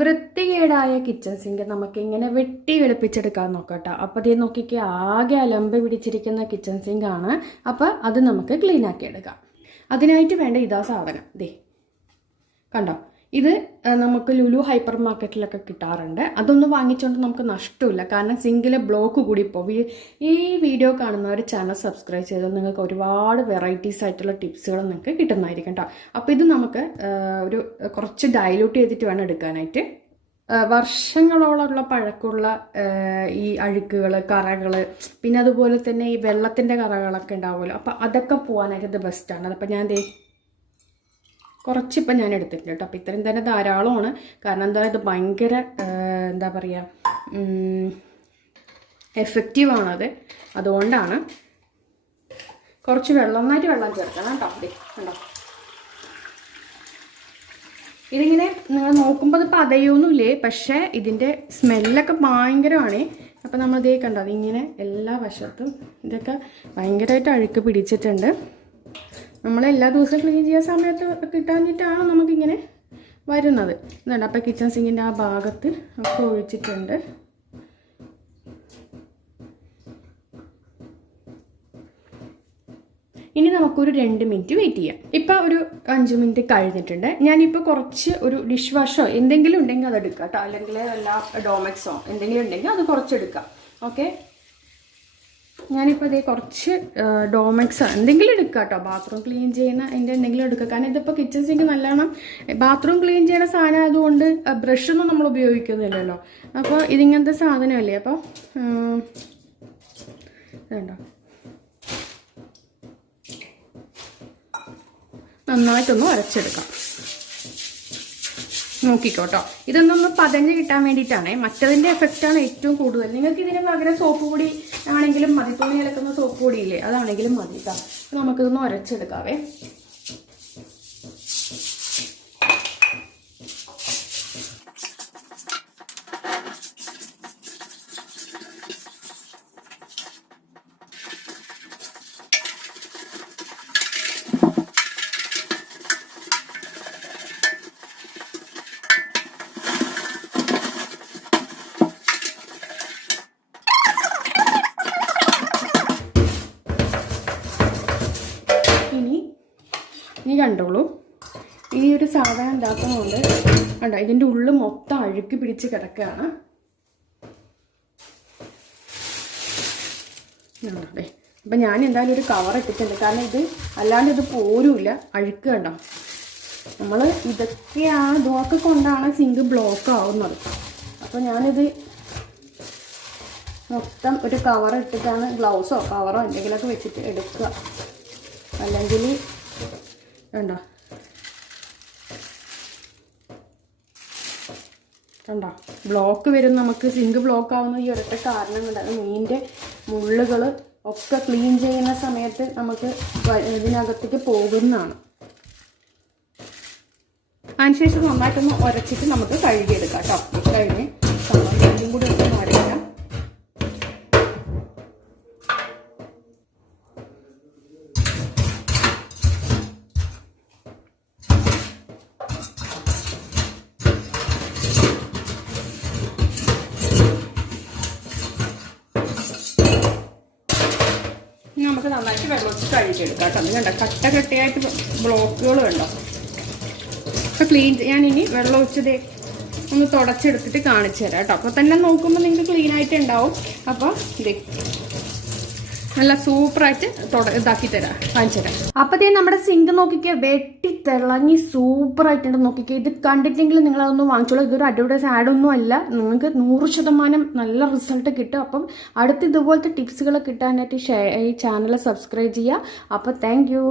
വൃത്തികേടായ kitchen sink നമുക്ക് ഇങ്ങനെ വെട്ടി വെളുപ്പിച്ചെടുക്കാൻ നോക്കട്ടോ. അപ്പോൾ ഇത് നോക്കിക്ക് ആകെ അലമ്പ് പിടിച്ചിരിക്കുന്ന കിച്ചൺ സിങ്ക് ആണ്. അപ്പോൾ അത് നമുക്ക് ക്ലീൻ ആക്കി എടുക്കാം. അതിനായിട്ട് വേണ്ട ഇതാ സാധനം. ദേ കണ്ടോ, ഇത് നമുക്ക് ലുലു ഹൈപ്പർ മാർക്കറ്റിലൊക്കെ കിട്ടാറുണ്ട്. അതൊന്നും വാങ്ങിച്ചുകൊണ്ട് നമുക്ക് നഷ്ടമില്ല, കാരണം സിങ്കിലെ ബ്ലോക്ക് കൂടി പോകും. ഈ വീഡിയോ കാണുന്നവർ ചാനൽ സബ്സ്ക്രൈബ് ചെയ്താൽ നിങ്ങൾക്ക് ഒരുപാട് വെറൈറ്റീസ് ആയിട്ടുള്ള ടിപ്സുകൾ നിങ്ങൾക്ക് കിട്ടുന്നതായിരിക്കും കേട്ടോ. അപ്പോൾ ഇത് നമുക്ക് ഒരു കുറച്ച് ഡൈല്യൂട്ട് ചെയ്തിട്ട് വേണം എടുക്കാനായിട്ട്. വർഷങ്ങളോളമുള്ള പഴക്കമുള്ള ഈ അഴുക്കുകൾ, കറകൾ, പിന്നെ അതുപോലെ തന്നെ ഈ വെള്ളത്തിൻ്റെ കറകളൊക്കെ ഉണ്ടാവുമല്ലോ, അപ്പോൾ അതൊക്കെ പോകാനായിട്ട് ഇത് ബെസ്റ്റാണ്. അപ്പോൾ ഞാൻ കുറച്ചിപ്പം ഞാൻ എടുത്തിട്ടുണ്ട് കേട്ടോ. അപ്പോൾ ഇത്രയും തന്നെ ധാരാളമാണ്. കാരണം എന്താ, ഇത് ഭയങ്കര എന്താ പറയുക, എഫക്റ്റീവാണത്. അതുകൊണ്ടാണ് കുറച്ച് നന്നായിട്ട് വെള്ളം ചേർക്കണം കേട്ടോ. കണ്ടോ, ഇതിങ്ങനെ നിങ്ങൾ നോക്കുമ്പോൾ അത് പതയൊന്നുമില്ലേ, പക്ഷേ ഇതിൻ്റെ സ്മെല്ലൊക്കെ ഭയങ്കരമാണ്. അപ്പോൾ നമ്മളിതേ കണ്ടോ, അതിങ്ങനെ എല്ലാ വശത്തും ഇതൊക്കെ ഭയങ്കരമായിട്ട് അഴുക്ക് പിടിച്ചിട്ടുണ്ട്. നമ്മളെല്ലാ ദിവസവും ക്ലീൻ ചെയ്യാൻ സമയത്ത് കിട്ടാഞ്ഞിട്ടാണ് നമുക്കിങ്ങനെ വരുന്നത്. ഇതുണ്ട്. അപ്പോൾ കിച്ചൺ സിങ്കിൻ്റെ ആ ഭാഗത്ത് ഒക്കെ ഒഴിച്ചിട്ടുണ്ട്. ഇനി നമുക്കൊരു 2 മിനിറ്റ് വെയിറ്റ് ചെയ്യാം. ഇപ്പോൾ ഒരു 5 മിനിറ്റ് കഴിഞ്ഞിട്ടുണ്ട്. ഞാനിപ്പോൾ കുറച്ച് ഒരു ഡിഷ് വാഷോ എന്തെങ്കിലും ഉണ്ടെങ്കിൽ അത് എടുക്കാം കേട്ടോ, അല്ലെങ്കിൽ എല്ലാ ഡോമെക്സോ എന്തെങ്കിലും ഉണ്ടെങ്കിൽ അത് കുറച്ചെടുക്കാം. ഓക്കെ, ഞാനിപ്പോൾ ഇതേ കുറച്ച് ഡോമെക്സോ എന്തെങ്കിലും എടുക്കുക കേട്ടോ. ബാത്റൂം ക്ലീൻ ചെയ്യുന്ന എൻ്റെ എന്തെങ്കിലും എടുക്കുക. കാരണം ഇതിപ്പോൾ കിച്ചൺ സിങ്ക് നല്ലോണം ബാത്റൂം ക്ലീൻ ചെയ്യുന്ന സാധനം ആയതുകൊണ്ട് ബ്രഷൊന്നും നമ്മൾ ഉപയോഗിക്കുന്നില്ലല്ലോ. അപ്പോൾ ഇതിങ്ങനത്തെ സാധനമല്ലേ. അപ്പോൾ ഇതുണ്ടോ, നന്നായിട്ടൊന്ന് ഉരച്ചെടുക്കാം. നോക്കിക്കോട്ടോ, ഇതൊന്നൊന്ന് പതഞ്ഞ് കിട്ടാൻ വേണ്ടിയിട്ടാണ്. മറ്റതിൻ്റെ എഫക്റ്റാണ് ഏറ്റവും കൂടുതൽ. നിങ്ങൾക്ക് ഇതിന് പകരം സോപ്പ് പൊടി ആണെങ്കിലും മതി, തുണി അലക്കുന്ന സോപ്പ് പൊടിയില്ലേ, അതാണെങ്കിലും മതി കേട്ടോ. നമുക്കിതൊന്ന് ഉരച്ചെടുക്കാവേ. ഇനി കണ്ടോളൂ, ഈ ഒരു സാധനം ഉണ്ടാക്കുന്നതുകൊണ്ട് കണ്ടോ, ഇതിൻ്റെ ഉള്ളിൽ മൊത്തം അഴുക്ക് പിടിച്ച് കിടക്കുകയാണ്. അതെ, അപ്പം ഞാൻ എന്തായാലും ഒരു കവർ ഇട്ടിട്ടുണ്ട്, കാരണം ഇത് അല്ലാണ്ട് ഇത് പോരുമില്ല, അഴുക്ക് കണ്ടോ. നമ്മൾ ഇതൊക്കെയാണ്, ഇതൊക്കെ കൊണ്ടാണ് സിങ്ക് ബ്ലോക്ക് ആവുന്നത്. അപ്പോൾ ഞാനിത് മൊത്തം ഒരു കവർ ഇട്ടിട്ടാണ്, ഗ്ലൗസോ കവറോ എന്തെങ്കിലുമൊക്കെ വെച്ചിട്ട് എടുക്കുക. അല്ലെങ്കിൽ കണ്ടോ കണ്ടോ ബ്ലോക്ക് വരും. നമുക്ക് സിങ്ക് ബ്ലോക്ക് ആവുന്ന ഈ ഒരൊറ്റ കാരണം കൊണ്ട്, അത് മീനിൻ്റെ മുള്ളുകൾ ഒക്കെ ക്ലീൻ ചെയ്യുന്ന സമയത്ത് നമുക്ക് ഇതിനകത്തേക്ക് പോകുന്നതാണ്. അതിനുശേഷം നന്നായിട്ടൊന്ന് ഉരച്ചിട്ട് നമുക്ക് കഴുകിയെടുക്കാം കേട്ടോ. കഴിഞ്ഞ് ഇതും കൂടി ഒന്ന് ഉരയ്ക്കാം. നമുക്ക് നന്നായിട്ട് വെള്ളം ഒഴിച്ച് കഴുകിയെടുക്കാം കേട്ടോ. അത് കണ്ടോ, കട്ട കട്ടയായിട്ട് ബ്ലോക്കുകൾ കണ്ടോ. അപ്പോൾ ക്ലീൻ ഞാനിനി വെള്ളം ഒഴിച്ചത് ഒന്ന് തുടച്ചെടുത്തിട്ട് കാണിച്ചു തരാം കേട്ടോ. അപ്പോൾ തന്നെ നോക്കുമ്പോൾ നിങ്ങൾക്ക് ക്ലീനായിട്ട് ഉണ്ടാവും. അപ്പോൾ ഇത് നല്ല സൂപ്പറായിട്ട് ഇതാക്കി തരാം, കാണിച്ചു തരാം. അപ്പോൾ നമ്മുടെ സിങ്ക് നോക്കിക്കുക, വെട്ടി തിളങ്ങി സൂപ്പറായിട്ടുണ്ട്. നോക്കിക്കുക, ഇത് കണ്ടിട്ടെങ്കിൽ നിങ്ങളതൊന്ന് വാങ്ങിച്ചോളൂ. ഇതൊരു അഡ്വർടൈസ് ആഡൊന്നും അല്ല, നിങ്ങൾക്ക് 100% നല്ല റിസൾട്ട് കിട്ടും. അപ്പം അടുത്ത് ഇതുപോലത്തെ ടിപ്സുകൾ കിട്ടാനായിട്ട് ഈ ചാനൽ സബ്സ്ക്രൈബ് ചെയ്യുക. അപ്പോൾ താങ്ക് യു.